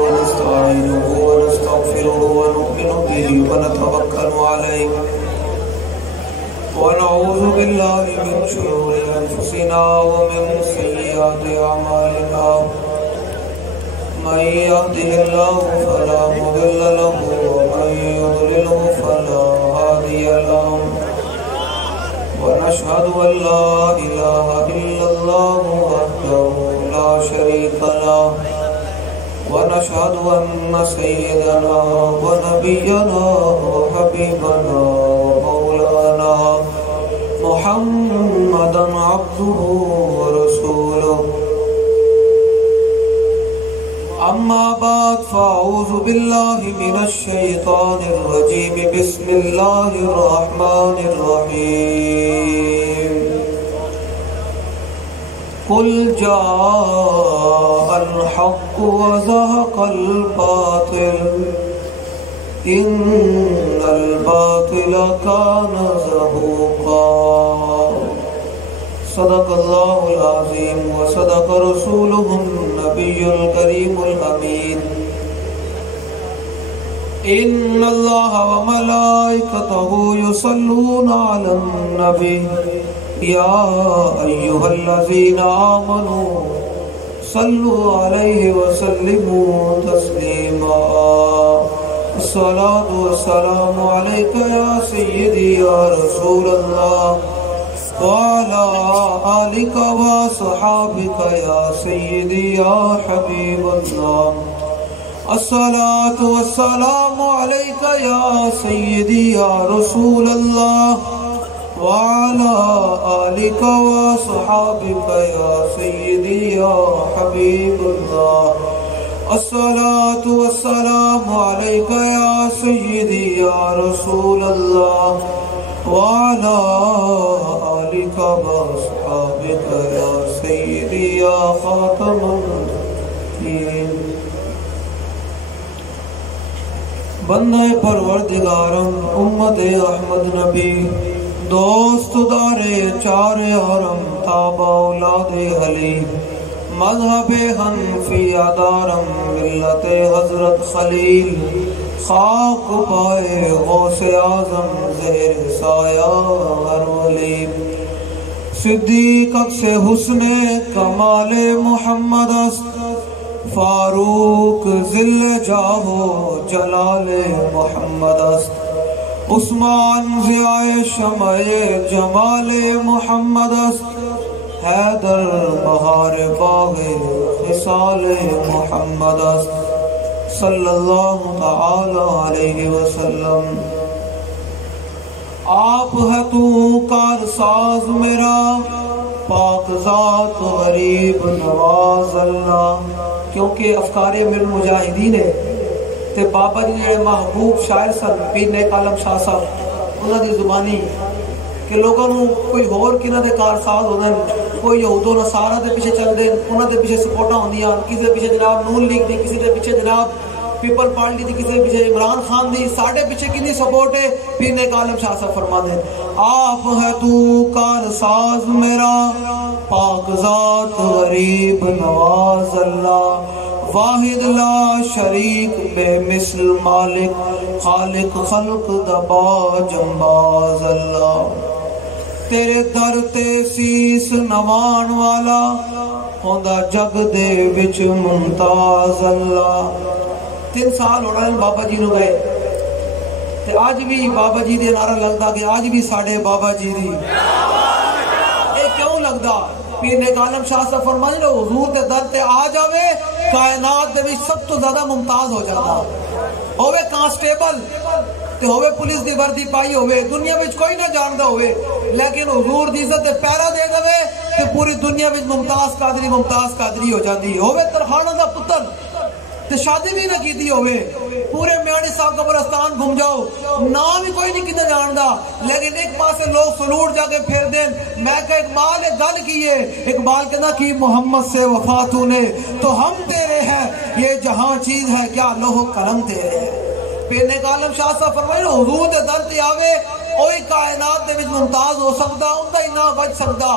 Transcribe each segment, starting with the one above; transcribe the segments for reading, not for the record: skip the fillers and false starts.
ونستعينه ونستغفره ونؤمن به ونتوكل عليه ونعوذ بالله من شرور أنفسنا ومن سيئات أعمالنا من يهده الله فلا مضل له ومن يضلله فلا هادي له ونشهد أن لا إله إلا الله وحده لا شريك له ونشهد أن سيدنا ونبينا وحبيبنا ومولانا محمدا عبده ورسوله أما بعد فأعوذ بالله من الشيطان الرجيم بسم الله الرحمن الرحيم قل جاء الحق وزهق الباطل إن الباطل كان زهوقا صدق الله العظيم وصدق رسوله النبي الكريم الأمين إن الله وملائكته يصلون على النبي يا أيها الذين آمنوا صلوا عليه وسلموا تسليما الصلاة والسلام عليك يا سيدي يا رسول الله وعلى آلك وصحابك يا سيدي يا حبيب الله الصلاة والسلام عليك يا سيدي يا رسول الله وعلى آلك وصحابك يا سيدي يا حبيب الله الصلاة والسلام عليك يا سيدي يا رسول الله وعلى آلك وصحابك يا سيدي يا خاتم النبيين بندہ پروردگارم امت احمد نبی دوست دارے چار حرم تابع اولاد علی مذہب حنفیہ دارم ملت حضرت خلیل خاک پائے غوث اعظم زہر سایہ ہر ولی صدیق اکس حسن کمال محمد است فاروق ذل جاہو جلال محمد است عثمان ضیاء شمع جمال محمد است حیدر بہار باغ خصال محمد است صلی اللہ تعالی علیہ وسلم آپ ہے تو کارساز میرا پاک ذات غریب نواز اللہ کیونکہ افکار میرے مجاہدین ہے تے بابا جی جڑے محبوب شاعر سن پیر نیک عالم شاہ صاحب انہاں دی زبانی کہ لوگوں کوئی ہور کنہاں دے کارساز ہوندے کوئی یہود و نصارہ دے پیچھے چل دے انہاں دے پیچھے سپورٹاں ہوندیاں کسی دے پیچھے جناب نون لیگ دی کسی دے پیچھے جناب پیپل پارٹی دی کسی دے پیچھے عمران خان دی ساڈے پیچھے کتنی سپورٹ ہے پیر نیک عالم شاہ صاحب فرما دے آپ ہے تو کارساز میرا پاک ذات غریب نواز اللہ واحد لا شریک بے مثل مالک خالق خلق دبا جنباز اللہ تیرے در تے سیس نوان والا ہوندا جگ دے وچ ممتاز اللہ 3 سال ہو رہے ہیں بابا جی نو گئے تے آج بھی بابا جی دے نعرہ لگدا کہ آج بھی ساڑھے بابا جی دی اے کیوں لگدا پیر نیک عالم شاہ صاحب فرمائے لو حضور دے در تے آ جاوے کائنات دے وچ سب تو زیادہ ممتاز ہو جاتا ہوئے کانسٹیبل تے ہوئے پولیس دی وردی پائی ہوئے دنیا وچ کوئی نہ جاندا ہوئے لیکن حضور دی عزت تے پیرا دے دے تے پوری دنیا وچ ممتاز قادری ہو جاندی ہوئے ترخانہ دا پتر تے شادی بھی نہ کیتی ہوئے پورے میانی صاحب قبرستان گھوم جاؤ نام ہی کوئی نہیں کدھر جاندا لیکن ایک پاسے لوگ سلوٹ جا کے پھر دیں میں کہ اقبال ایک گل کیے اقبال کہنا کی محمد سے وفا تو نے تو ہم تیرے ہیں یہ جہاں چیز ہے کیا لوح قلم تیرے ہیں پیر نیک عالم شاہ صاحب فرمائے حضور دے در تے آوے اوہی کائنات دے وچ ممتاز ہو سکدا اوندا ہی نہ بچ سکدا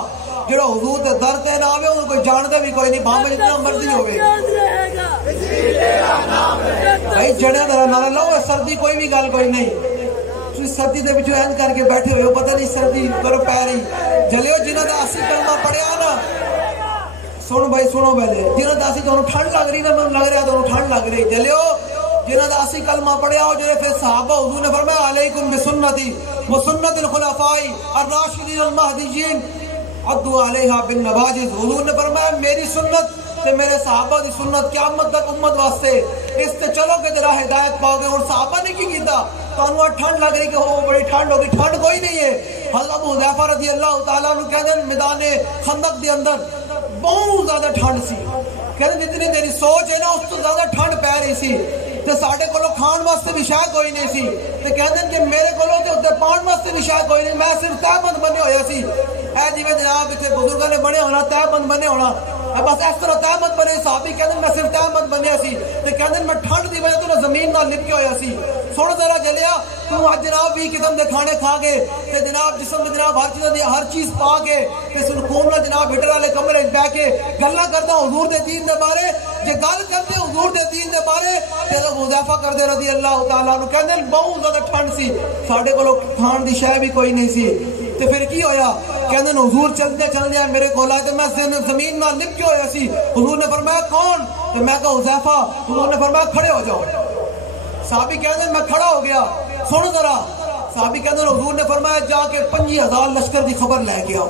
جڑا حضور دے در تے نہ آوے اون کوئی جاندا بھی کوئی نہیں بھاویں جتنا مرضی ہوے بھائی جڑیا ذرا نعرہ لو سردی کوئی بھی گل کوئی نہیں تسی سردی دے وچوں اینج کر کے بیٹھے ہوئے ہو پتہ نہیں سردی کرو پی رہی جلیو جنہاں دا 80 کلمہ پڑھیا نا سنو بھائی سنو پہلے جنہاں دا 80 تانوں ٹھنڈ لگ رہی نا من لگ رہا تانوں ٹھنڈ لگ رہی جلیو جنہاں دا 80 کلمہ پڑھیا ہو جو پھر صحابہ حضور نے فرمایا علیکم بسنتی وسنت الخلفاء الراشدین المہدیین عضوا علیہا بالنواجذ حضور نے فرمایا میری سنت تے میرے صحابہ دی سنت قیامت تک امت واسطے اس تے چلو کہ ذرا ہدایت پاؤ گے اور صحابہ نے کی کیتا تانوں ٹھنڈ لگ رہی کہ ہو بڑی ٹھنڈ ہوگی ٹھنڈ کوئی نہیں ہے حضرت ابو حذیفہ رضی اللہ تعالیٰ عنہ کہتے ہیں میدان خندق دے اندر بہت زیادہ ٹھنڈ سی کہتے ہیں جتنی تیری سوچ ہے نا اس تو زیادہ ٹھنڈ پی رہی سی تے ساڈے کولو کھان واسطے بھی شے کوئی نہیں سی تے کہتے ہیں کہ میرے کولو تے اوتے پان واسطے بھی شے کوئی نہیں میں صرف تہ بند بنے ہویا سی اے جویں جناب اتنے بزرگاں نے بنے ہونا تہ بند بنے ہونا بس اس طرح تہ بند بنے صحابی کہتے ہیں میں صرف تہ بند بنیا سی تے کہتے ہیں میں ٹھنڈ دی وجہ تو زمین نال لپکے ہویا سی سن ذرا جلیا تو اج جناب بھی قسم دے کھانے کھا کے تے جناب جسم میں جناب ہر چیز پا کے تے سکون نال جناب ہٹر والے کمرے وچ بیٹھ کے گلاں کردا حضور دے دین دے بارے جے گل کرتے حضور دے دین دے بارے تے حذیفہ کردے رضی اللہ تعالی عنہ کہندے بہت زیادہ ٹھنڈ سی ساڈے کولو کھان دی شے بھی کوئی نہیں سی تے پھر کی ہویا کہندے حضور چلدے چلدے میرے کول آئے تے میں زمین نال لپکے ہویا سی حضور نے فرمایا کون تے میں کہا حذیفہ حضور نے فرمایا کھڑے ہو جاؤ صحابی کہندے میں کھڑا ہو گیا سن ذرا صحابی کہندے حضور نے فرمایا جا کے 50,000 لشکر دی خبر لے کے آؤ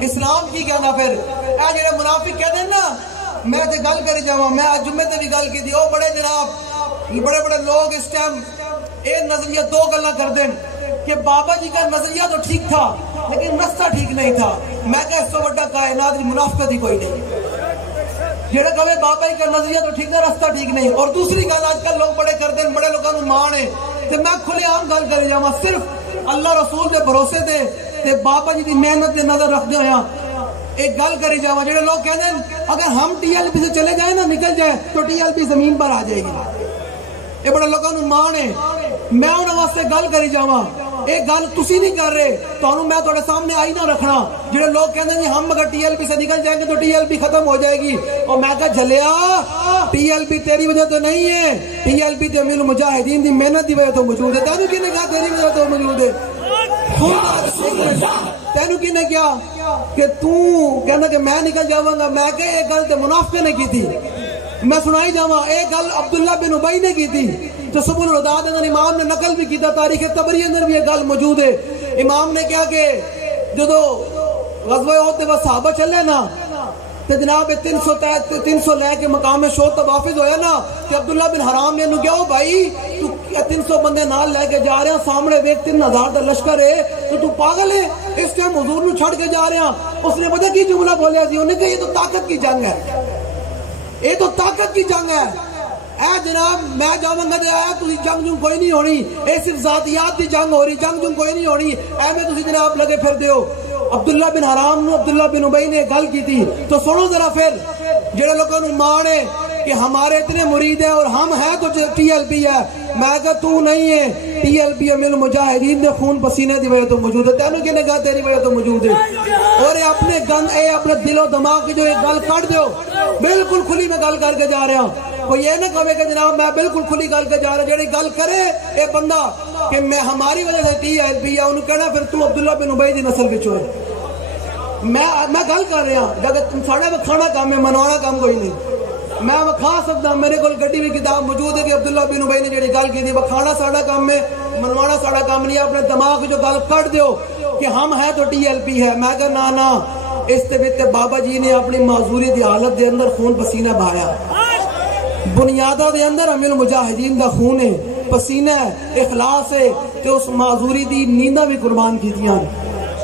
اسلام کی کہنا پھر اے جڑے منافق کہندے نا میں تے گل کری جاواں میں اج جمعے تے بھی گل کیتی او بڑے جناب بڑے بڑے لوگ اس ٹائم اے نظریہ دو گلاں کردے کہ بابا جی کا نظریہ تو ٹھیک تھا لیکن رستہ ٹھیک نہیں تھا میں کہا اس سے بڑا کائنات کی منافقت ہی کوئی نہیں جڑا کہے بابا جی کا نظریہ تو ٹھیک ہے رستہ ٹھیک نہیں اور دوسری گل آج کل لوگ بڑے کرتے ہیں بڑے لوگوں کو مان ہے تے میں کھلے عام گل کری جاواں صرف اللہ رسول دے بھروسے تے بابا جی دی محنت دے نظر رکھدے ہویا ایک گل کری جاواں جڑے لوگ کہندے ہیں اگر ہم ٹی ایل پی سے چلے جائیں نا نکل جائے تو ٹی ایل پی زمین پر آ جائے گی یہ بڑے لوگوں کو مان ہے میں انہاں واسطے گل کری جاواں ایک گل تسی نہیں کر رہے تو میں تھوڑے سامنے آئی نہ رکھنا جڑے لوگ کہندے ہیں ہم اگر ٹی ایل پی سے نکل جائیں گے تو ٹی ایل پی ختم ہو جائے گی اور میں کہا جھلیا ٹی ایل پی تیری وجہ تو نہیں ہے ٹی ایل پی تے امیر المجاہدین دی محنت دی وجہ تو موجود ہے تینوں کنے کہا تیری وجہ تو موجود ہے تینوں کنے کیا کہ تو کہنا کہ میں نکل جاواں گا میں کہ ایک گل تے منافق نے کی تھی میں سنائی جاواں ایک گل عبداللہ بن ابی نے کی تھی تو سبل الہدى اندر امام نے نقل بھی کیتا تاریخ طبری اندر بھی یہ گل موجود ہے امام نے کیا کہ جدو غزوہ احد دے صحابہ چلے نا تے جناب 300 لے کے مقام شوط تک واپس ہویا نا تے عبداللہ بن حرام نے انہوں کہا او بھائی تو 300 بندے نال لے کے جا رہے ہیں سامنے ویک 3000 دا لشکر ہے تو پاگل ہے اس ٹائم حضور نو چھڑ کے جا رہے ہیں اس نے پتہ کی جملہ بولیا سی انہوں نے کہا یہ تو طاقت کی جنگ ہے یہ تو طاقت کی جنگ ہے اے جناب میں جاواں گا تے آیا تسی جنگ جنگ کوئی نہیں ہونی اے صرف ذاتیات دی جنگ ہو رہی جنگ جنگ کوئی نہیں ہونی اے میں تسی جناب لگے پھر دیو عبداللہ بن حرام نو عبداللہ بن ابی نے گل کی تھی تو سنو ذرا پھر جڑے لوگوں نو مان ہے کہ ہمارے اتنے مرید ہیں اور ہم ہیں تو ٹی ایل پی ہے میں کہا تو نہیں ہے ٹی ایل پی امیر المجاہدین دے خون پسینے دی وجہ تو موجود ہے تینوں کنے کہا تیری وجہ تو موجود ہے اور اپنے گند اے اپنے دل و دماغ کی جو ایک گل کٹ دیو بالکل کھلی میں گل کر کے جا رہا ہوں کوئی یہ نہ کہے کہ جناب میں بالکل کھلی گل کے جا رہا جڑی گل کرے اے بندہ کہ میں ہماری وجہ سے ٹی ایل پی ہے انہوں کہنا پھر تو عبداللہ بن ابی دی نسل وچوں ہے میں گل کر رہا ہوں جب ساڑھے میں کھانا کام ہے منوانا کام کوئی نہیں میں کھا سکتا ہوں میرے کو گڈی بھی کتاب موجود ہے کہ عبداللہ بن ابی نے جڑی گل کی تھی کھانا ساڑھا کام ہے منوانا ساڑھا کام نہیں اپنے دماغ جو گل کٹ دیو کہ ہم ہیں تو ٹی ایل پی ہے میں کہا نا اس تے بابا جی نے اپنی معذوری دی حالت دے اندر خون پسینہ بہایا بنیادہ دے اندر امیر المجاہدین دا خون ہے پسینہ ہے اخلاص ہے کہ اس معذوری دی نیندہ بھی قربان کی تھیاں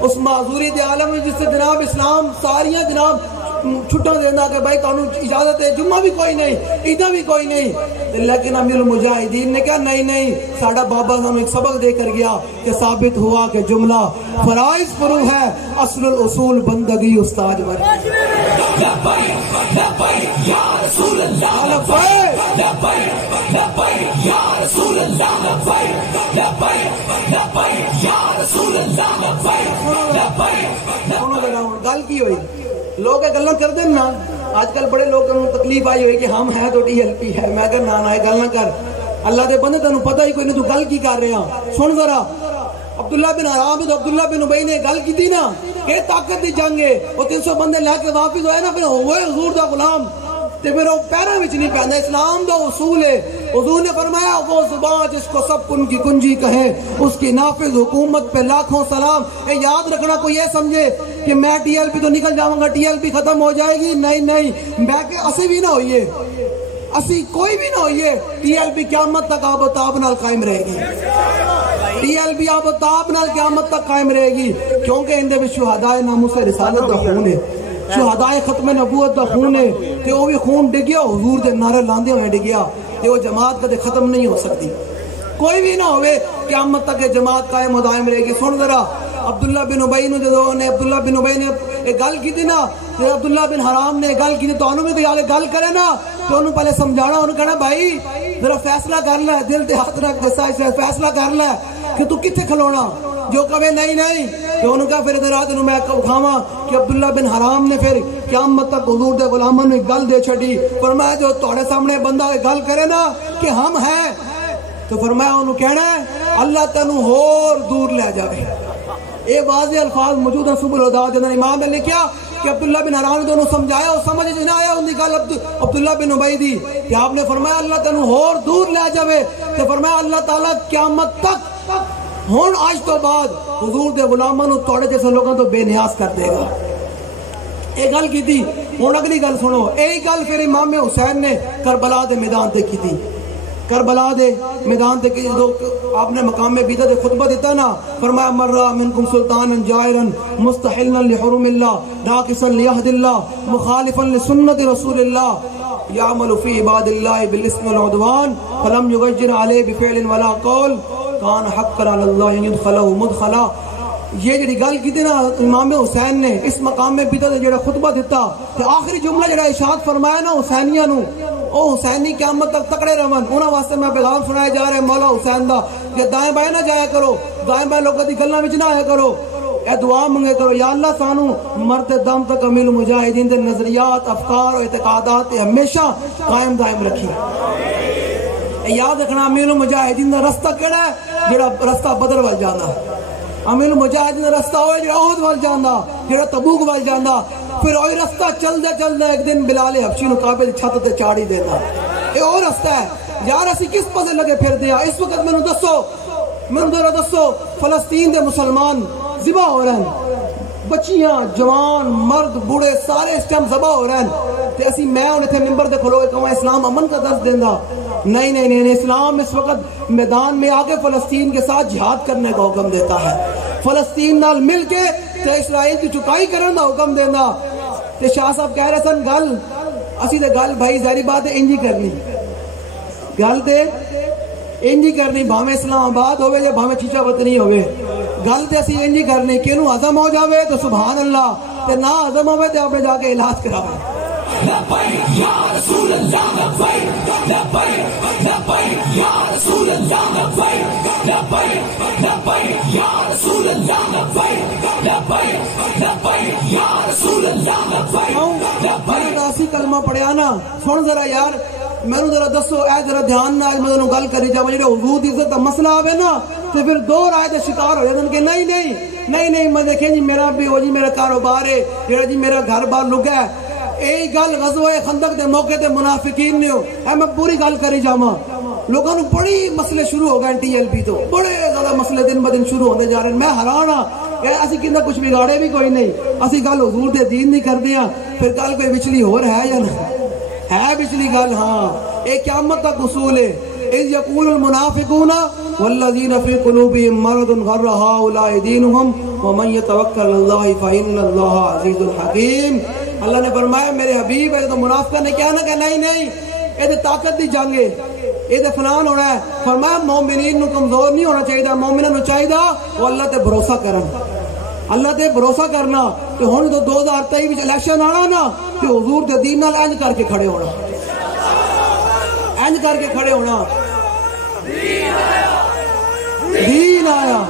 اس معذوری دے عالم جس سے جناب اسلام ساریاں جناب چھٹا دینا کہ بھائی قانون اجازت ہے جمعہ بھی کوئی نہیں عیدہ بھی کوئی نہیں لیکن امیر المجاہدین نے کہا نہیں ساڑھا بابا ہم ایک سبق دے کر گیا کہ ثابت ہوا کہ جملہ فرائض فرو ہے اصل الاصول بندگی استاد ور یا رسول اللہ یا رسول اللہ یا رسول اللہ گل کی ہوئی لوگ گلاں کر دیں نا آج کل بڑے لوگوں کو تکلیف آئی ہوئی کہ ہم ہیں تو ٹی ایل پی ہے. میں کہا نہ گل نہ کر, اللہ دے بندے تینوں پتہ ہی کوئی نہیں تو گل کی کر رہے ہیں. سن ذرا, عبداللہ بن حرام تو عبداللہ بن ابی نے گل کی تھی نا کہ طاقت دی جنگ ہے, وہ 300 بندے لے کے واپس ہوئے نا, پھر ہوئے حضور دا غلام تے پھر وہ پیروں وچ نہیں پہندا. اسلام دا اصول ہے, حضور نے فرمایا وہ زبان جس کو سب کن کی کنجی کہے اس کی نافذ حکومت پہ لاکھوں سلام. اے یاد رکھنا, کوئی یہ سمجھے کہ میں ٹی ایل پی تو نکل جاؤں گا, ٹی ایل پی ختم ہو جائے گی, نہیں نہیں, میں کہ اسی بھی نہ ہوئیے, اسی کوئی بھی نہ ہوئیے, ٹی ایل پی قیامت تک آب و تاب نال قائم رہے گی. ٹی ایل پی آب و تاب نال قیامت تک قائم رہے گی, کیونکہ اندے وچ شہدائے ناموس رسالت دا خون ہے, شہدائے ختم نبوت دا خون ہے, تے وہ بھی خون ڈگیا حضور دے نعرے لاندے ہوئے ڈگیا, تے وہ جماعت کدے ختم نہیں ہو سکتی. کوئی بھی نہ ہوئے, قیامت تک جماعت قائم و دائم رہے گی. سن ذرا, عبداللہ بن ابی نے جدوں نے عبداللہ بن ابی نے ایک گل کی تھی نا, تے عبداللہ بن حرام نے گل کی تھی, تو انہوں بھی کوئی آگے گل کرے نا تو انہوں پہلے سمجھانا, انہوں کہنا بھائی ذرا فیصلہ کر لے, دل تے ہاتھ رکھ کے فیصلہ کر لے کہ تو کتنے کھلونا. جو کہے نہیں نہیں, تو انہوں کہا پھر ادھر آ تینوں میں کھاواں کہ عبداللہ بن حرام نے پھر قیامت تک حضور دے غلاموں نے گل دے چھڈی. فرمایا جو تھوڑے سامنے بندہ گل کرے نا کہ ہم ہیں, تو فرمایا انہوں کہنا ہے اللہ تینوں ہور دور لے جاوے. یہ واضح الفاظ موجود ہیں سبل الہدیٰ جنہاں امام نے لکھیا کہ عبداللہ بن حرام نے انہوں سمجھایا, اور سمجھ نہ آیا ان کی گل عبداللہ بن ابی دی, کہ آپ نے فرمایا اللہ تینوں ہور دور لے جاوے. تو فرمایا اللہ تعالیٰ قیامت تک ہون آج تو بعد حضور دے غلاموں نے توڑے جیسے لوگوں تو بے نیاز کر دے گا. ایک گل کی تھی, ہوں اگلی گل سنو. ایک گل پھر امام حسین نے کربلا دے میدان تے کی تھی. کربلا دے میدان تے کی جو آپ نے مقام بیدہ دے خطبہ دیتا نا, فرمایا مرہ منکم سلطانا جائرا مستحلا لحرم اللہ ناقصا لیہد اللہ مخالفا لسنت رسول اللہ یعمل فی عباد اللہ بالاسم والعدوان فلم یغیر علیہ بفعل ولا قول کان حق علی اللہ یدخلہ مدخلا. یہ جڑی گل کی تھی نا امام حسین نے اس مقام میں بیدہ دے جڑا خطبہ دیتا, کہ آخری جملہ جڑا ارشاد فرمایا نا حسینیہ نو, او حسینی قیامت تک تکڑے رہن, انہاں واسطے میں پیغام سنایا جا رہا ہے مولا حسین دا, کہ دائیں بائیں نہ جایا کرو, دائیں بائیں لوگوں دی گلاں وچ نہ آیا کرو, اے دعا منگے کرو یا اللہ سانو مرتے دم تک امیل مجاہدین دے نظریات, افکار و اعتقادات ہمیشہ قائم دائم رکھی. یاد رکھنا امیل مجاہدین دا رستہ کیڑا ہے, جڑا رستہ بدر وال جانا. امیل مجاہدین دا رستہ ہوئے جڑا احد وال جانا, جڑا تبوک وال جانا. پھر وہی رستہ چل دے ایک دن بلال حبشی نو کعبے دی چھت تے چاڑی دینا. یہ اور رستہ ہے یار, اسی کس پاسے لگے پھر دیا. اس وقت مینوں دسو فلسطین دے مسلمان ذبح ہو رہے ہیں, بچیاں جوان مرد بوڑھے سارے اس ٹائم ذبح ہو رہے ہیں, تے اسی میں انہیں تھے ممبر دے کھلو کہ اسلام امن کا درس دیندا. نہیں نہیں نہیں, اسلام اس وقت میدان میں آگے فلسطین کے ساتھ جہاد کرنے کا حکم دیتا ہے, فلسطین نال مل کے تے اسرائیل کی چکائی کرنے کا حکم دینا. تے شاہ صاحب کہہ رہے سن گل اسی تے گل بھائی ظاہری بات ہے انجی کرنی, گل تے انجی کرنی, بھاویں اسلام آباد ہوئے یا بھاویں چیچا وطنی ہوئے, گل تے اسی انجی کرنی. کینوں عزم ہو جاوے تو سبحان اللہ, تے نہ عزم ہوئے تے آپ نے جا کے علاج کراوے. لبیک یا رسول اللہ لبیک, لبیک لبیک یا رسول اللہ لبیک, لبیک لبیک یا رسول اللہ لبیک, لبیک لبیک یا رسول اللہ لبیک, لبیک. اسی کلمہ پڑھیا نا, سن ذرا یار میں ذرا دسو, اے ذرا دھیان نال میں تانوں گل کری جاواں. جڑا حضور دی عزت دا مسئلہ آوے نا تے پھر دو رائے دے شکار ہو جاندے کہ نہیں نہیں نہیں نہیں, میں دیکھیں جی میرا بھی ہو جی میرا کاروبار ہے, جڑا جی میرا گھر بار لگا ہے. یہی گل غزوہ خندق دے موقع تے منافقین نے ہو, اے میں پوری گل کری جاواں. لوگوں نے بڑی مسئلے شروع ہو گئے ٹی ایل پی تو, بڑے زیادہ مسئلے دن بدن شروع ہوتے جا رہے ہیں. میں حیران ہاں کہ اسی کندہ کچھ بگاڑے بھی کوئی نہیں, اسی گل حضور دے دین نہیں کردے ہاں, پھر گل کوئی وچلی ہو رہا ہے یا نہیں ہے وچلی گل. ہاں یہ قیامت تک اصول ہے. اذ یقول المنافقون والذین فی قلوبہم مرض غر ہؤلاء دینہم ومن یتوکل علی اللہ فإن اللہ عزیز الحکیم. اللہ نے فرمایا میرے حبیب ہے تو منافقہ نے کہنا کہ نہیں نہیں یہ تو طاقت دی جنگ ہے, یہ تو فلان ہونا ہے. فرمایا مومنین نو کمزور نہیں ہونا چاہیے, مومنوں نو چاہیے وہ اللہ تے بھروسہ کرن, اللہ تے بھروسہ کرنا. کہ ہن تو 2023 وچ الیکشن آنا نا, کہ حضور دے دین نال انج کر کے کھڑے ہونا, انج کر کے کھڑے ہونا. دین آیا.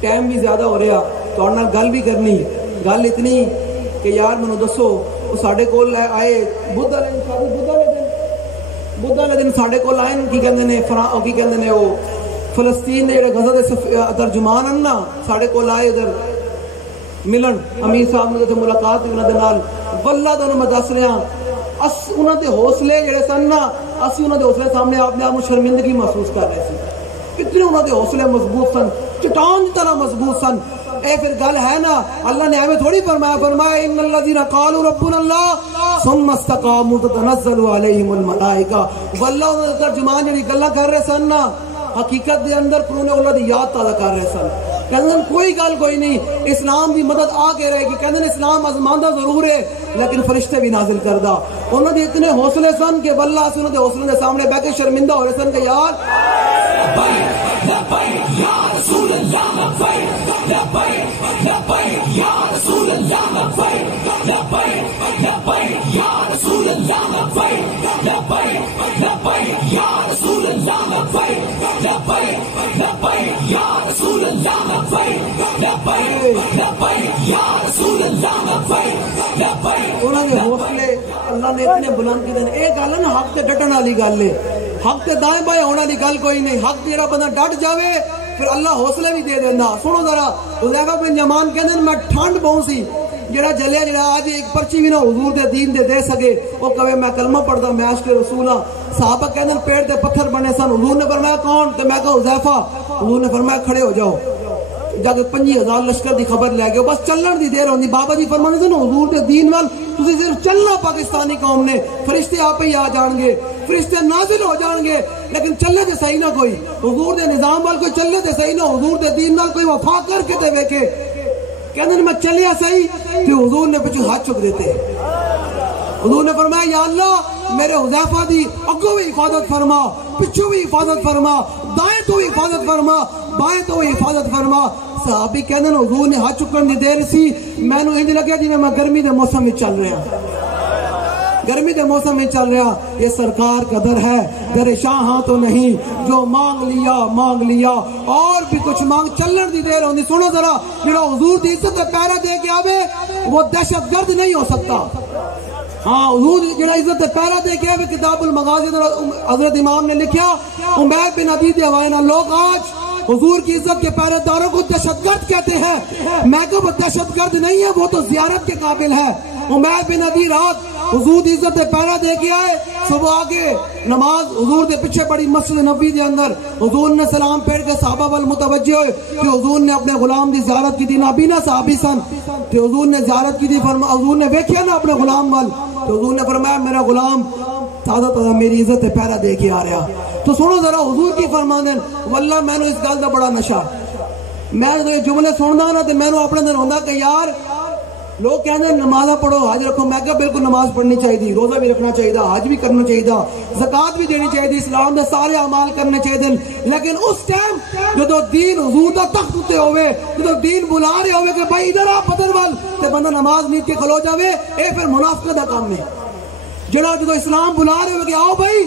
ٹائم بھی زیادہ ہو رہا, تو گل بھی کرنی. گل اتنی کہ یار مینوں دسو وہ ساڈے کول آئے بدھ والے دن ساڈے کول آئے کی کہندے نے کی کہندے نے وہ فلسطین دے جڑے غزہ دے ترجمان ہیں نا ساڈے کول آئے ادھر ملن امیر صاحب نے ملاقات ہوئی انہاں دے نال واللہ تانوں میں دس رہا انہاں دے حوصلے جڑے سن نا اسی انہاں دے حوصلے سامنے اپنے آپ کو شرمندگی محسوس کر رہے سی اتنے انہاں دے حوصلے مضبوط سن چٹان کی طرح مضبوط سن اے پھر گل ہے نا اللہ نے ہمیں تھوڑی فرمایا ان الذین قالوا ربنا اللہ ثم استقاموا تتنزل علیہم الملائکہ واللہ انہاں دے ترجمان جڑی گلاں کر رہے سن نا حقیقت دے اندر قرون اللہ دی یاد تازہ کر رہے سن کہندے کوئی گل کوئی نہیں اسلام دی مدد آ کے رہے گی کہندے اسلام آزماندہ ضرور ہے لیکن فرشتے بھی نازل کردہ انہوں نے اتنے حوصلے سن کہ واللہ سے انہوں نے حوصلے دے سامنے بیٹھ کے شرمندہ ہو رہے سن کہ یار لبیک یا رسول اللہ لبیک لبیک لبیک یا رسول اللہ لبیک لبیک لبیک یا رسول اللہ لبیک لبیک لبیک یا رسول اللہ لبیک لبیک لبیک یا رسول اللہ لبیک لبیک لبیک یا رسول اللہ لبیک لبیک انہوں نے حوصلے اللہ نے اتنے بلند کی دیں ایک گل ہے نا حق تے ڈٹن والی گل ہے حق تے دائیں بائیں ہونے والی گل کوئی نہیں حق تیرا بندہ ڈٹ جاوے پھر اللہ حوصلے بھی دے دینا سنو ذرا حذیفہ بن یمان کہندے میں ٹھنڈ بہوں سی جڑا جلیا جڑا آج ایک پرچی بھی نہ حضور دے دین دے سکے وہ کہے میں کلمہ پڑھدا میں عاشق رسول ہاں صحابہ کہندے پیڑ تے پتھر بنے سن حضور نے فرمایا کون تے میں کہا حذیفہ حضور نے فرمایا کھڑے ہو جاؤ جا کے 5000 لشکر دی خبر لے گئے بس چلن دی دیر ہوندی بابا جی فرماندے سن حضور دے دین وال تسی صرف چلنا پاکستانی قوم نے فرشتے آپ ہی آ جان گے فرشتے نازل ہو جان گے لیکن چلے تے صحیح نہ کوئی حضور دے نظام وال کوئی چلے تے صحیح نہ حضور دے دین نال کوئی وفا کر کے تے ویکھے کہندے میں چلیا صحیح تے حضور نے پچھو ہاتھ چک دیتے حضور نے فرمایا یا اللہ میرے حذیفہ دی اگوں بھی حفاظت فرما پچھو بھی حفاظت فرما دائیں تو بھی حفاظت فرما بائیں تو بھی حفاظت فرما صحابی کہندے حضور نے ہاتھ چکن دی دیر سی میں نو انج لگیا جی میں گرمی دے موسم میں چل رہا گرمی دے موسم میں چل رہا یہ سرکار کا در ہے در شاہ ہاں تو نہیں جو مانگ لیا اور بھی کچھ مانگ چلن دی دیر ہوندی سنو ذرا جڑا حضور دی عزت پیرا دے کے آوے وہ دہشت گرد نہیں ہو سکتا ہاں حضور جڑا عزت پیرا دے کے آوے کتاب المغازی حضرت امام نے لکھیا عمیر بن عبید حوالہ لوگ آج حضور کی عزت کے پہرے داروں کو دہشت گرد کہتے ہیں میں کہ وہ دہشت گرد نہیں ہے وہ تو زیارت کے قابل ہے عمیر بن عدی رات حضور کی عزت پہرا دے کے آئے صبح آگے نماز حضور دے پیچھے پڑی مسجد نبی دے اندر حضور نے سلام پھیر کے صحابہ وال متوجہ ہوئے کہ حضور نے اپنے غلام دی زیارت کی تھی نبی نہ صحابی سن کہ حضور نے زیارت کی تھی حضور نے ویکھیا نا اپنے غلام وال تو حضور نے فرمایا میرا غلام تازہ میری عزت پہرا دے کے آ رہا تو سنو ذرا حضور کی فرماندن واللہ میں نے اس گل دا بڑا نشہ میں یہ جملے سندا نا تے میں اپنے دن ہوندا کہ یار لوگ کہندے نماز پڑھو حج رکھو میں کہا بالکل نماز پڑھنی چاہیے روزہ بھی رکھنا چاہیے حج بھی کرنا چاہیے زکات بھی دینی چاہیے اسلام دے سارے اعمال کرنے چاہیے لیکن اس ٹائم جدو دین حضور دا تخت تے ہوئے جدو دین بلا رہے ہوئے کہ بھائی ادھر آ بدر وال تے بندہ نماز نیت کے کھلو جاوے اے پھر منافقت دا کام ہے جڑا جدو اسلام بلا رہے ہوئے کہ آؤ بھائی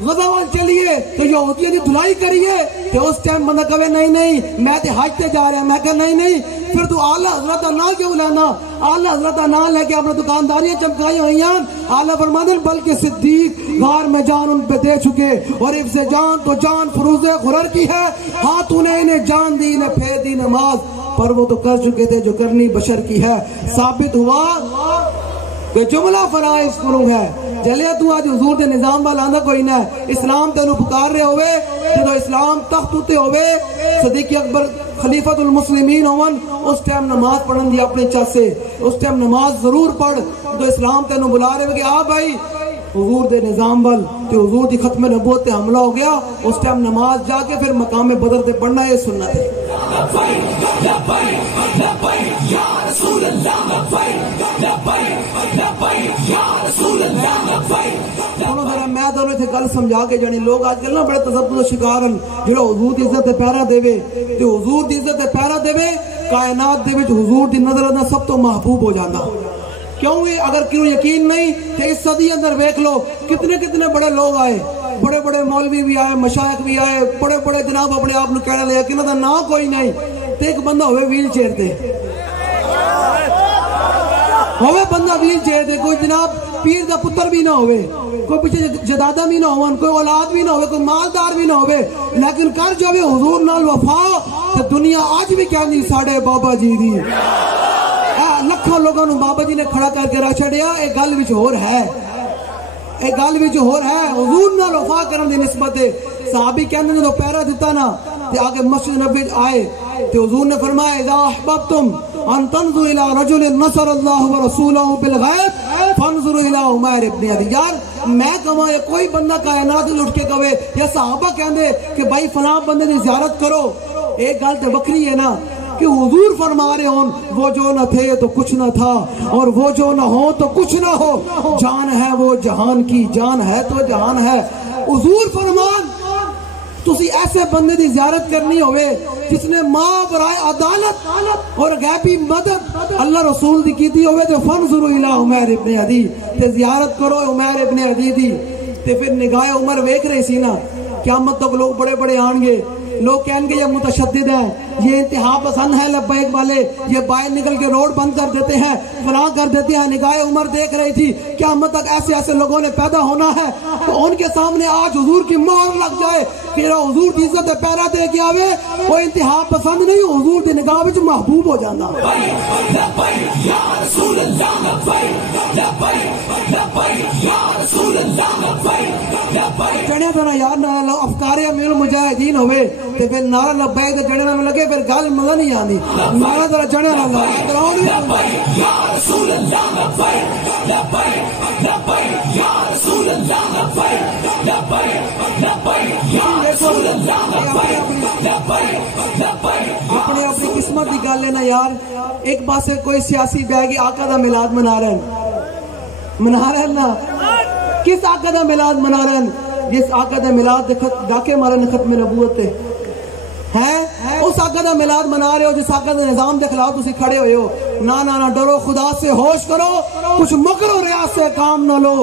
غزہ وال چلیے تو یہودیوں دی دھلائی کریے تو اس ٹائم بندہ کہے نہیں میں تے حج تے جا رہا ہوں میں کہا نہیں پھر تو اعلیٰ حضرت کا نام کیوں لینا اعلیٰ حضرت کا نام لے کے اپنے دکانداریاں چمکائی ہوئی ہیں اعلیٰ فرماتے ہیں بلکہ صدیق غار میں جان ان پہ دے چکے اور حفظ جان تو جان فروز غرر کی ہے ہاں تو نے انہیں جان دی انہیں پھیر دی نماز پر وہ تو کر چکے تھے جو کرنی بشر کی ہے ثابت ہوا کہ جملہ فرائض کروں ہے جلیا تو آج حضور دے نظام والا آندہ کوئی نہ اسلام تینو پکار رہے ہوئے جدو اسلام تخت ہوتے ہوئے صدیق اکبر خلیفۃ المسلمین ہون اس ٹائم نماز پڑھن دی اپنے چاہ سے اس ٹائم نماز ضرور پڑھ تو اسلام تینو بلا رہے ہوئے کہ آ بھائی حضور دے نظام وال کہ حضور دی ختم نبوت تے حملہ ہو گیا اس ٹائم نماز جا کے پھر مقام بدر تے پڑھنا یہ سنت ہے یا رسول اللہ سنو ذرا میں دونوں تھے گل سمجھا کے جانی لوگ آج کل نا بڑے تذبذب و شکار ہیں جڑا حضور دی عزت پیرا دے تے حضور دی عزت پیرا دے کائنات دے وچ حضور دی نظر اندر سب تو محبوب ہو جانا کیوں اگر کیوں یقین نہیں تو اس صدی اندر دیکھ لو کتنے بڑے لوگ آئے بڑے بڑے مولوی بھی آئے مشائخ بھی آئے بڑے بڑے جناب اپنے آپ کہنے لے کہ انہوں دا نام کوئی نہیں تے ایک بندہ ہوئے ویل چیئر تے ہوئے بندہ ویل چیئر دے کوئی جناب پیر دا پتر بھی نہ ہوئے کوئی پیچھے جدادہ بھی نہ ہوئے کوئی اولاد بھی نہ ہوئے کوئی مالدار بھی نہ ہوئے لیکن کر جو حضور نال وفا تو دنیا آج بھی کہہ نہیں ساڑے بابا جی دی لکھوں لوگوں نے بابا جی نے کھڑا کر کے رکھ چھڑیا ایک گل وچ ہور ہے ایک گل وچ ہور ہے حضور نال وفا کرن دی نسبت صحابی کہندے نے تو پہرا دیتا نا تے آگے مسجد نبی آئے تے حضور نے فرمایا اذا احببتم ان تنظروا الى رجل نصر اللہ ورسولہ بالغیب فانظروا الى عمیر ابن عدی یار میں کہاں یا کوئی بندہ کائنات اٹھ کے کہے یا صحابہ کہندے کہ بھائی فلاں بندے دی زیارت کرو ایک گل تے وکری ہے نا کہ حضور فرما رہے ہوں وہ جو نہ تھے تو کچھ نہ تھا اور وہ جو نہ ہو تو کچھ نہ ہو جان ہے وہ جہان کی جان ہے تو جہان ہے حضور فرمان تسی ایسے بندے دی زیارت کرنی ہوئے جس نے ماں برائے عدالت اور غیبی مدد اللہ رسول دی کیتی ہوئے تو فنظروا الی عمیر ابن عدی تے زیارت کرو عمیر ابن عدی دی تے پھر نگاہ عمر ویکھ رہے سی نا قیامت تک لوگ بڑے بڑے آن گے لوگ کہیں گے یہ متشدد ہے یہ انتہا پسند ہے لبیک والے یہ باہر نکل کے روڈ بند کر دیتے ہیں فلاں کر دیتے ہیں نگاہ عمر دیکھ رہی تھی قیامت تک ایسے ایسے لوگوں نے پیدا ہونا ہے تو ان کے سامنے آج حضور کی مہر لگ جائے کہ حضور کی عزت پیرا دے کے آوے وہ انتہا پسند نہیں حضور کی نگاہ وچ محبوب ہو جانا جڑے تھا یار نہ افکار امیر المجاہدین ہوئے تے پھر نعرہ لبیک تے جڑے نہ لگے پھر گل مزہ نہیں آندی نعرہ ذرا جڑے نہ لگے یا رسول اللہ لبیک لبیک لبیک یا رسول اللہ لبیک لبیک لبیک یا رسول اللہ لبیک لبیک لبیک اپنے اپنی قسمت دی گل ہے نا یار ایک پاسے کوئی سیاسی بیگی آقا دا میلاد منا رہے ہیں نا کس آقا دا میلاد منا رہے ہیں جس آقا دا میلاد ڈاکے مارے نے ختم نبوت ہے اس آقا دا میلاد منا رہے ہو جس آقا دا نظام دے خلاف تسی کھڑے ہوئے ہو نہ ڈرو خدا سے ہوش کرو کچھ مکر و ریاض سے کام نہ لو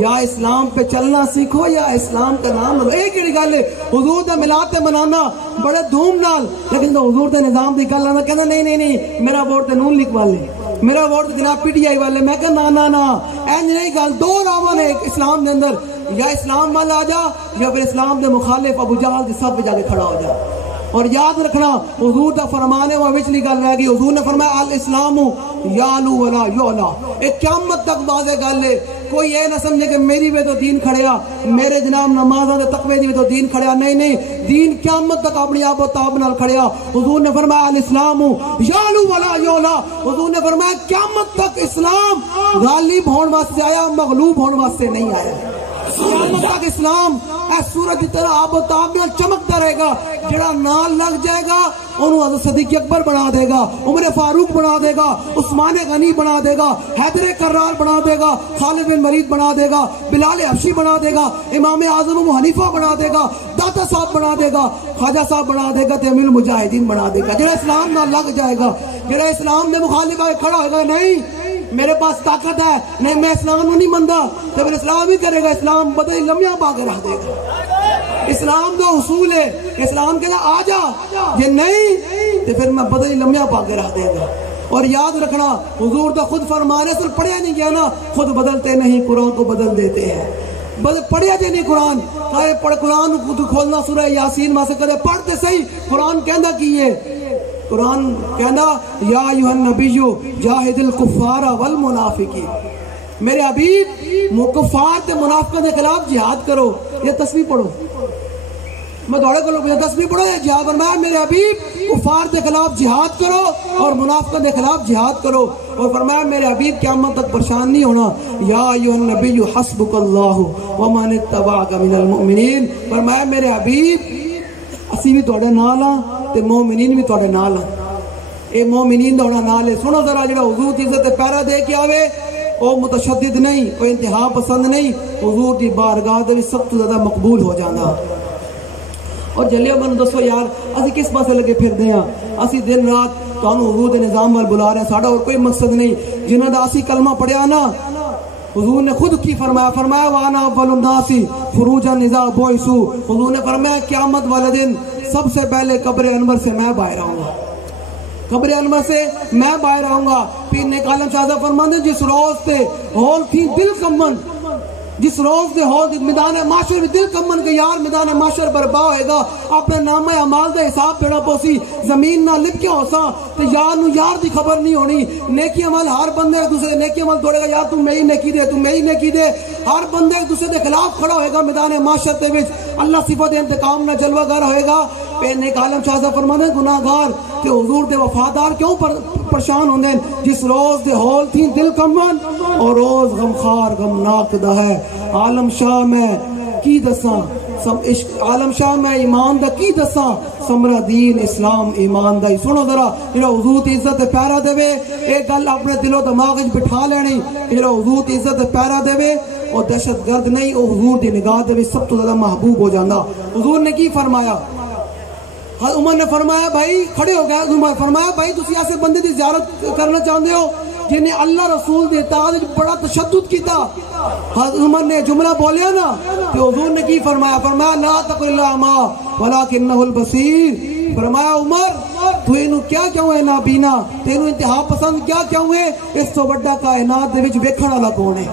یا اسلام پہ چلنا سیکھو یا اسلام کا نام نہ لو ایک ہی گل ہے حضور دا میلاد تے منانا بڑے دھوم نال لیکن تو حضور دے نظام دی گل نہ کہنا نہیں میرا ووٹ تے نون لیگ والے میرا ووٹ جناب پی ٹی آئی والے میں کہا نا اینج نہیں گل دو راواں نے اسلام دے اندر یا اسلام والا آ جا یا پھر اسلام دے مخالف ابو جہل دے سب پہ جا کے کھڑا ہو جا اور یاد رکھنا حضور دا فرمان ہے وہ وچلی گل رہ گئی حضور نے فرمایا الاسلام یعلو ولا یعلا ایک قیامت تک واضح گل ہے کوئی یہ نہ سمجھے کہ میری وے تو دین کھڑیا میرے جناب نمازاں دے تقوی دی وے تو دین کھڑیا نہیں دین قیامت تک اپنی آب و تاب نال کھڑیا حضور نے فرمایا الاسلام یعلو ولا یعلا حضور نے فرمایا قیامت تک اسلام غالب ہون واسطے آیا مغلوب ہون واسطے نہیں آیا قیامت تک اسلام اے سورج کی طرح آب و تاب میں چمکتا رہے گا جڑا نال لگ جائے گا انہوں حضرت صدیق اکبر بنا دے گا عمر فاروق بنا دے گا عثمان غنی بنا دے گا حیدر کرار بنا دے گا خالد بن ولید بنا دے گا بلال حبشی بنا دے گا امام اعظم ابو حنیفہ بنا دے گا داتا صاحب بنا دے گا خواجہ صاحب بنا دے گا تے امیر المجاہدین بنا دے گا جڑا اسلام نہ لگ جائے گا جڑا اسلام دے مخالف آئے کھڑا ہوگا نہیں میرے پاس طاقت ہے نہیں میں اسلام کو نہیں منتا تو پھر اسلام ہی کرے گا اسلام بدل لمحہ پا کے رکھ دے گا اسلام دو اصول ہے اسلام کہنا آ جا یہ نہیں تو پھر میں بدل لمحہ پا کے رکھ دے گا اور یاد رکھنا حضور تو خود فرمانے سے پڑھیا نہیں گیا نا خود بدلتے نہیں قرآن کو بدل دیتے ہیں پڑھیا جی نہیں قرآن قرآن کھولنا سورہ یاسین میں سے کدے پڑھتے صحیح قرآن کہنا کی ہے قرآن کہنا یا ایھا النبی جاہد الکفار والمنافقین میرے حبیب کفار تے منافقوں کے خلاف جہاد کرو یہ تسبیح پڑھو میں دوڑے کو لوگ تسبیح پڑھو یہ جہاد فرمایا میرے حبیب کفار کے خلاف جہاد کرو اور منافقوں کے خلاف جہاد کرو اور فرمایا میرے حبیب قیامت تک پریشان نہیں ہونا یا ایھا النبی حسبک اللہ ومن اتبعک من المؤمنین فرمایا میرے حبیب اسی بھی توڑے نال ہاں تے مومنین بھی توڑے نال ہاں اے مومنین دوڑا نال ہے سنو ذرا جڑا حضور کی عزت پیرا دے کے آوے او متشدد نہیں او انتہا پسند نہیں حضور کی بارگاہ دے سب تو زیادہ مقبول ہو جانا اور جلیا من دسو یار اسی کس پاسے لگے پھر دے ہاں اسی دن رات تانوں حضور دے نظام وال بلا رہے ہیں ساڈا اور کوئی مقصد نہیں جنہاں دا اسی کلمہ پڑھیا نا حضور نے خود کی فرمایا وانا اول الناس خروجا اذا بعثوا حضور نے فرمایا قیامت والے دن سب سے پہلے قبر انور سے میں باہر آؤں گا قبر انور سے میں باہر آؤں گا پھر نیک عالم شاہ صاحب فرماتے ہیں جس روز تے ہول تھی دل کمن، جس روز دے ہو میدان معاشر میں دل کمن کے یار میدان معاشر برپا ہوئے گا، اپنا نامہ اعمال دا حساب پیڑا پوسی زمین نہ لپ کے ہوسا تو یار نو یار دی خبر نہیں ہونی۔ نیکی عمل ہر بندے ایک دوسرے نیکی عمل دوڑے گا، یار تم میری نیکی دے، تم میری نیکی دے، ہر بندے ایک دوسرے دے خلاف کھڑا ہوئے گا میدان معاشر تے وچ، اللہ صفت انتقام نہ جلوہ گر ہوئے گا۔ پہ نیک عالم شاہ صاحب فرماتے ہیں گناہگار تے حضور دے وفادار کیوں پریشان ہوندے ہیں؟ جس روز دے ہول تھی دل کمن اور روز غمخار غمناک دا ہے۔ عالم شاہ میں کی دساں عالم شاہ میں ایمان دا کی دساں، سمرا دین اسلام ایمان دا ہی۔ سنو ذرا جڑا حضور دی عزت پیارا دے ایک گل اپنے دل و دماغ وچ بٹھا لینی، جڑا حضور دی عزت پیارا دے اور دہشت گرد نہیں، او حضور دی نگاہ دے سب تو زیادہ محبوب ہو جاندا۔ حضور نے کی فرمایا؟ عمر نے فرمایا بھائی کھڑے ہو گئے، عمر فرمایا بھائی تسی ایسے بندے دی زیارت کرنا چاہتے ہو جنہیں اللہ رسول دے اطاعت بڑا تشدد کیتا؟ عمر نے جملہ بولیا نا تو حضور نے کی فرمایا؟ فرمایا لا تقل الا ما ولکنہ البصیر۔ فرمایا عمر تو انہوں کیا کیوں ہے نابینا، تینوں انتہا پسند کیا کیوں ہے؟ اس تو بڑا کائنات دے وچ ویکھن والا کون ہے؟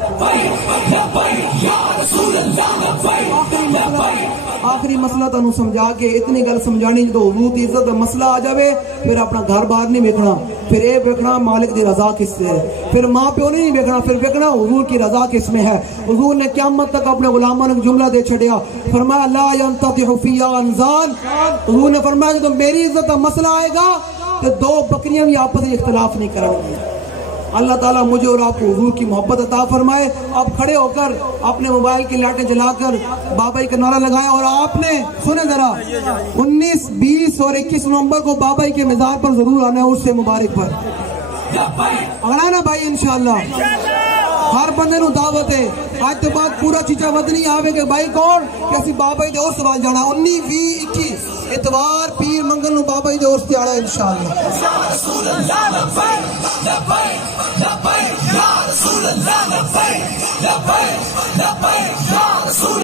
آخری مسئلہ تانوں سمجھا کے اتنی گل سمجھانی، جو حضور دی عزت دا مسئلہ آ جاوے پھر اپنا گھر بار نہیں ویکھنا، پھر اے ویکھنا مالک دی رضا کس سے ہے، پھر ماں پیو نہیں ویکھنا، پھر ویکھنا حضور کی رضا کس میں ہے۔ حضور نے قیامت تک اپنے غلاموں نے جملہ دے چھڑیا، فرمایا لا ينتطع فی انزان۔ حضور نے فرمایا جب میری عزت کا مسئلہ آئے گا کہ دو بکریاں بھی آپس میں اختلاف نہیں کریں گی۔ اللہ تعالیٰ مجھے اور آپ کو حضور کی محبت عطا فرمائے۔ اب کھڑے ہو کر اپنے موبائل کی لائٹیں جلا کر بابائی کا نعرہ لگایا، اور آپ نے سنیں ذرا 19، 20 اور 21 نومبر کو بابائی کے مزار پر ضرور آنا ہے، اس سے مبارک پر آنا نا بھائی انشاءاللہ۔ ہر بندے نو دعوت ہے، آج تو بعد پورا چیچا ودنی آوے کہ بھائی کون کہ اسی بابائی دے اور سوال جانا 19، 20، 21 اتوار پیر منگل نو بابائی دے اور سیاڑا انشاءاللہ۔ یا رسول اللہ لبیک لبیک لبیک یا رسول اللہ لبیک لبیک لبیک یا رسول